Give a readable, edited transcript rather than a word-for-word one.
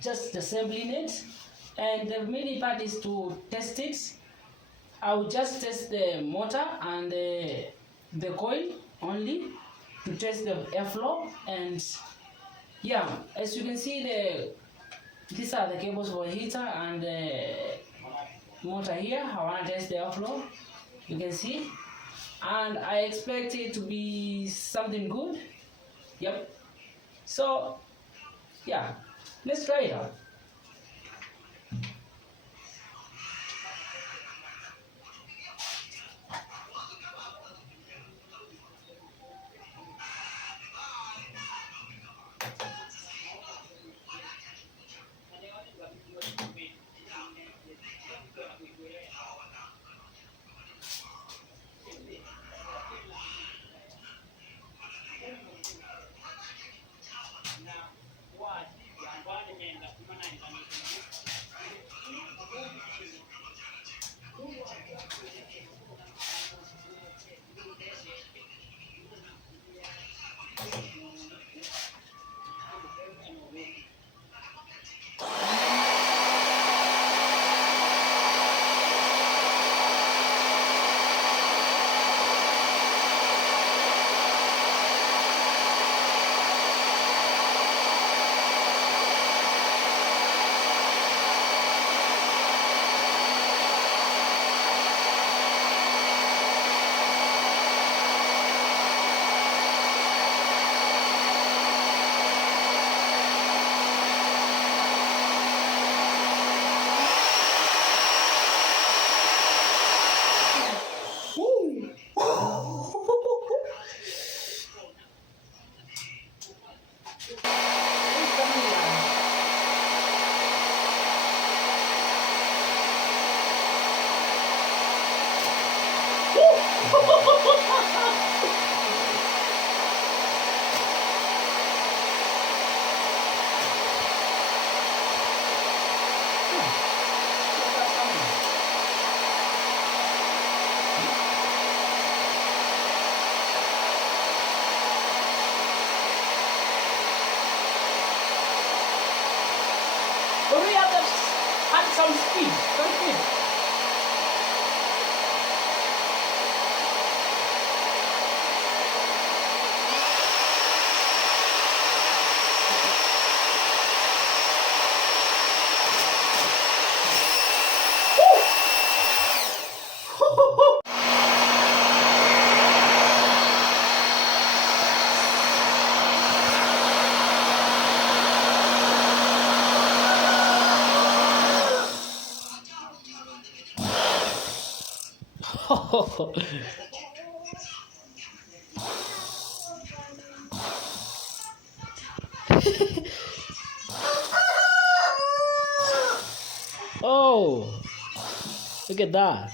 just assembling it, and the remaining part is to test it. I will just test the motor and the coil only to test the airflow. And yeah, as you can see, these are the cables for heater and the motor here. I want to test the airflow, you can see, and I expect it to be something good. Yep. So yeah, let's try it out. But we have to add some speed, some speed. Oh, look at that.